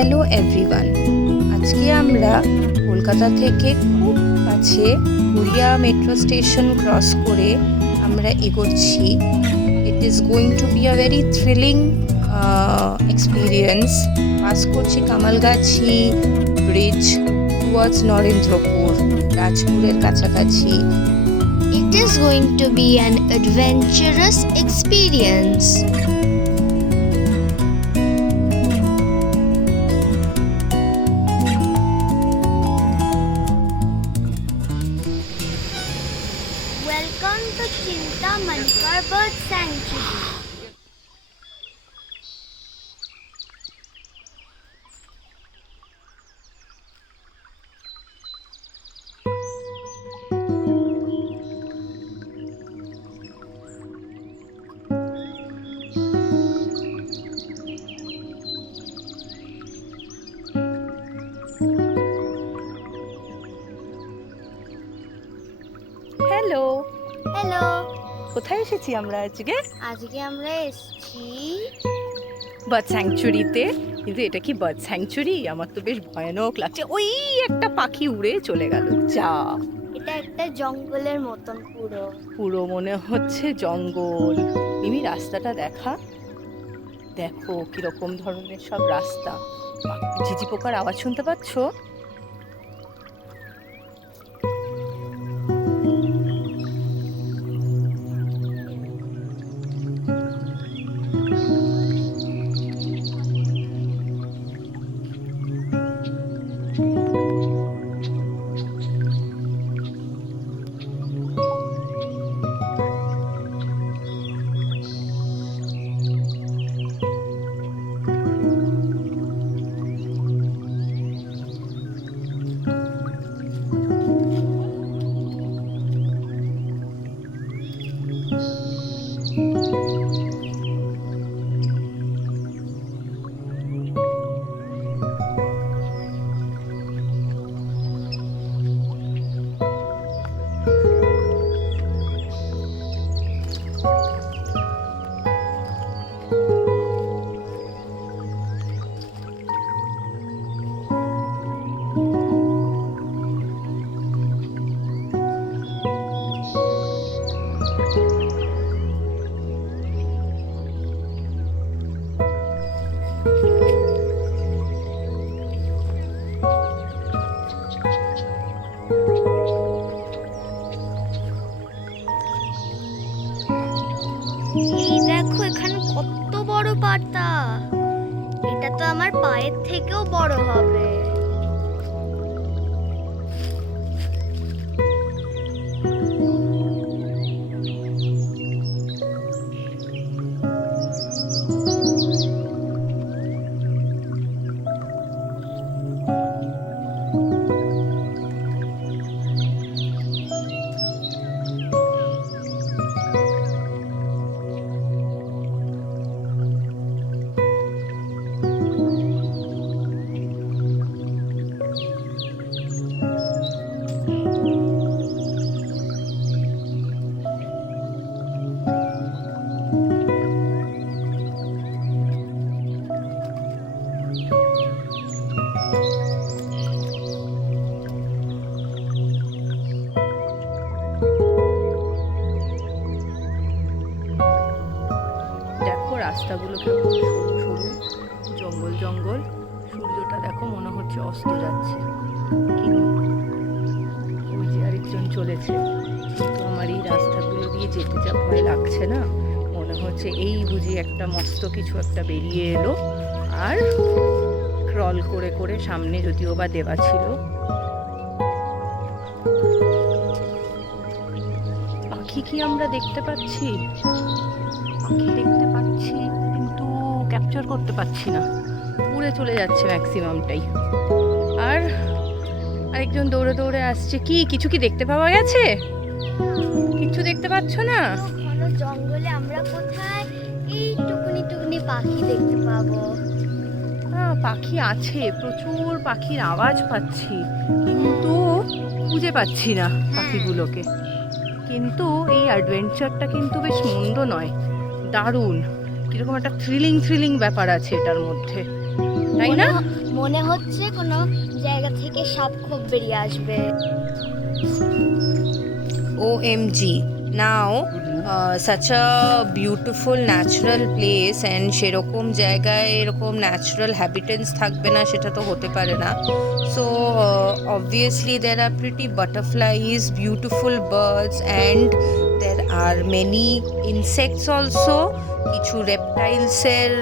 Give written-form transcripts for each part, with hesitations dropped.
Hello everyone, আজকে আমরা কলকাতা থেকে খুব কাছে গড়িয়া মেট্রো স্টেশন ক্রস করে আমরা এগোচ্ছি। It is going to be a very thrilling experience. Pass করছি কামালগাছি ব্রিজ টুয়ার্ডস নরেন্দ্রপুর, রাজপুরের কাছাকাছি। It is going to be an adventurous experience. Welcome to Chintamani Bird Sanctuary. Hello, Hello. কোথায় এসেছি আমরা আজকে? আজকে আমরা এসেছি বার্ড স্যাংচুরিতে। কিন্তু এটা কি বার্ড স্যাংচুরি? আমার তো বেশ ভয়ানক লাগছে। ওই একটা পাখি উড়ে চলে গেল। যা, এটা একটা জঙ্গলের মতন পুরো। পুরো মনে হচ্ছে জঙ্গল। মিমি রাস্তাটা দেখো কিরকম ধরনের সব রাস্তা। ঝিঝি পোকার আওয়াজ শুনতে পাচ্ছো? এই দেখো এখানে কত বড় পাতা। এটা তো আমার পায়ের থেকেও বড় হবে। দেখো রাস্তাগুলো কিরকম সরু সরু, জঙ্গল জঙ্গল। সূর্যটা দেখো মনে হচ্ছে অস্ত যাচ্ছে। ওই যে আরেকজন চলেছে। তো আমার এই রাস্তাগুলো দিয়ে যেতে যা ভয় লাগছে না, মনে হচ্ছে এই বুঝি একটা মস্ত কিছু একটা বেরিয়ে এলো আর ক্রল করে করে সামনে, যদিও বা দেওয়া ছিল। পাখি কি আমরা দেখতে পাচ্ছি? পাখি দেখতে পাচ্ছি কিন্তু ক্যাপচার করতে পারছি না, উড়ে চলে যাচ্ছে ম্যাক্সিমামটাই। আর আরেকজন দৌড়ে দৌড়ে আসছে। কিছু কি দেখতে পাওয়া গেছে? কিছু দেখতে পাচ্ছ না? ঘন জঙ্গলে আমরা কোথায় এই টুকুনি টুকুনি পাখি দেখতে পাবো? পাখি আছে, প্রচুর পাখির আওয়াজ পাচ্ছি, কিন্তু খুঁজে পাচ্ছি না পাখিগুলোকে। কিন্তু এই অ্যাডভেঞ্চারটা কিন্তু বেশ মন্দ নয়, দারুণ। কীরকম একটা থ্রিলিং ব্যাপার আছে এটার মধ্যে। তাই না? মনে হচ্ছে কোনো জায়গা থেকে সাপ খোপ বেরিয়ে আসবে। OMG, now such a beautiful natural place and সেরকম জায়গায় এরকম ন্যাচারাল হ্যাবিটেন্টস থাকবে না সেটা তো হতে পারে না। So obviously there are pretty butterflies, beautiful birds and there are many insects also. কিছু রেপটাইলসের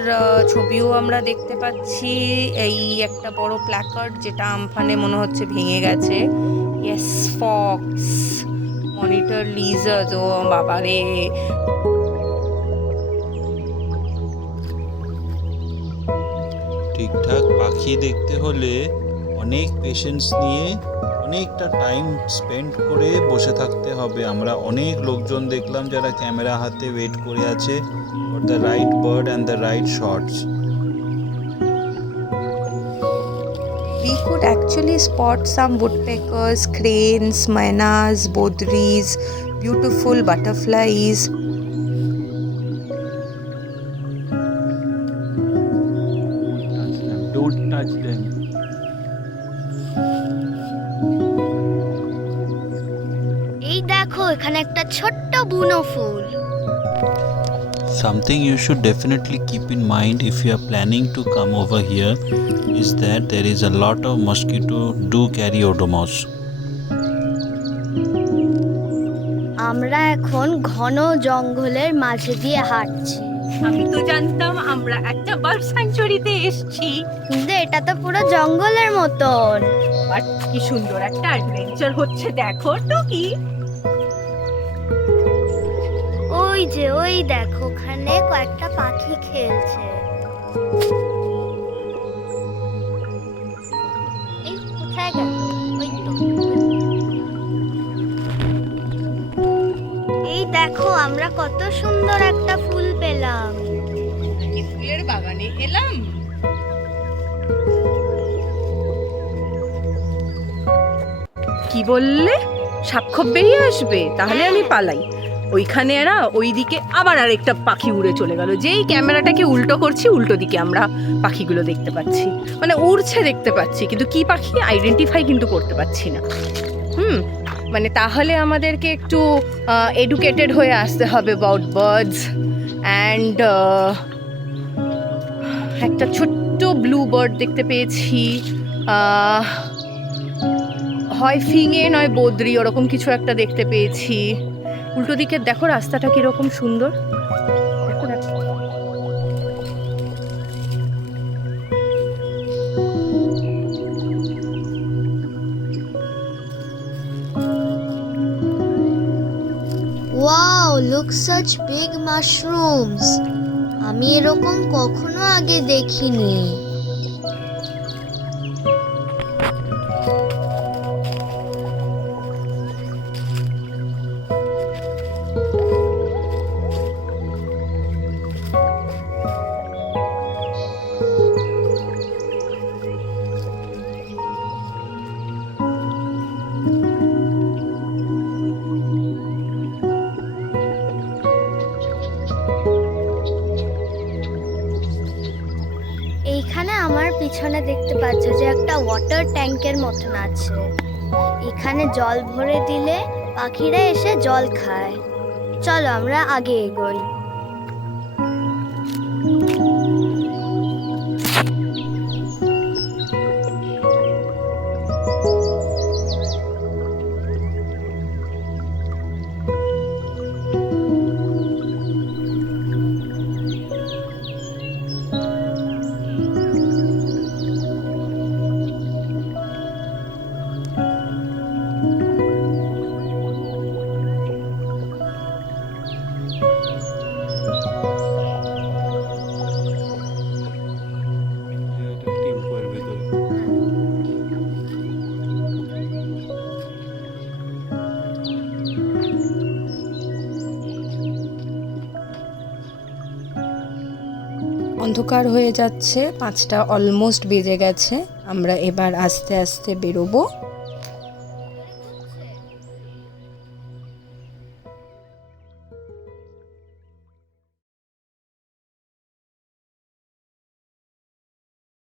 ছবিও আমরা দেখতে পাচ্ছি। এই একটা বড় প্ল্যাকার্ড যেটা আমফানে মনে হচ্ছে ভেঙে গেছে। ইয়েস, ফক্স, মনিটর লিজার্ড, ও বাবারে। ঠিকঠাক পাখি দেখতে হলে অনেক পেশেন্স নিয়ে অনেকটা টাইম স্পেন্ড করে বসে থাকতে হবে। আমরা অনেক লোকজন দেখলাম যারা ক্যামেরা হাতে ওয়েট করে আছে for the right bird and the right shots. We could actually spot some woodpeckers, cranes, mynas, bodris, beautiful butterflies. Don't touch them. এই দেখো এখানে একটা ছোট্ট বুনো ফুল। Something you should definitely keep in mind if you are planning to come over here is that there is a lot of mosquito do carry odomos. আমরা এখন ঘন জঙ্গলের মাঝে দিয়ে হাঁটছি, আমি তো জানতাম আমরা একটা বার্ড স্যাংচুয়ারিতে এসেছি, কিন্তু এটা তো পুরো জঙ্গলের মতন। বাট কি সুন্দর একটা অ্যাডভেঞ্চার হচ্ছে, দেখো তো কি। ওই দেখো ওখানে কয়েকটা পাখি খেলছে। এই কোথায় গেল? ওই তো। এই দেখো আমরা কত সুন্দর একটা ফুল পেলাম। এই ফুলের বাগানে এলাম। কি বললে? সাপখোপ বেরিয়ে আসবে? তাহলে আমি পালাই। ওইখানে এরা ওইদিকে আবার আরেকটা পাখি উড়ে চলে গেল। যেই ক্যামেরাটাকে উল্টো করছি, উল্টো দিকে আমরা পাখিগুলো দেখতে পাচ্ছি, মানে উড়ছে দেখতে পাচ্ছি, কিন্তু কি পাখি আইডেন্টিফাই কিন্তু করতে পারছি না। মানে তাহলে আমাদেরকে একটু এডুকেটেড হয়ে আসতে হবে অ্যাবাউট বার্ডস অ্যান্ড একটা ছোট্ট ব্লু বার্ড দেখতে পেয়েছি, হয় ফিঙে নয় বদ্রি, ওরকম কিছু একটা দেখতে পেয়েছি। উল্টো দিকে দেখো রাস্তাটা কিরকম সুন্দর, দেখো দেখো। Wow, look such big mushrooms. আমি এরকম কখনো আগে দেখিনি। এইখানে আমার পিছনে দেখতে পাচ্ছ যে একটা ওয়াটার ট্যাঙ্কের মতন আছে। এখানে জল ভরে দিলে পাখিরা এসে জল খায়। চলো আমরা আগে এগোই। অন্ধকার হয়ে যাচ্ছে, 5টা অলমোস্ট বেজে গেছে। আমরা এবার আস্তে আস্তে বেরোবো।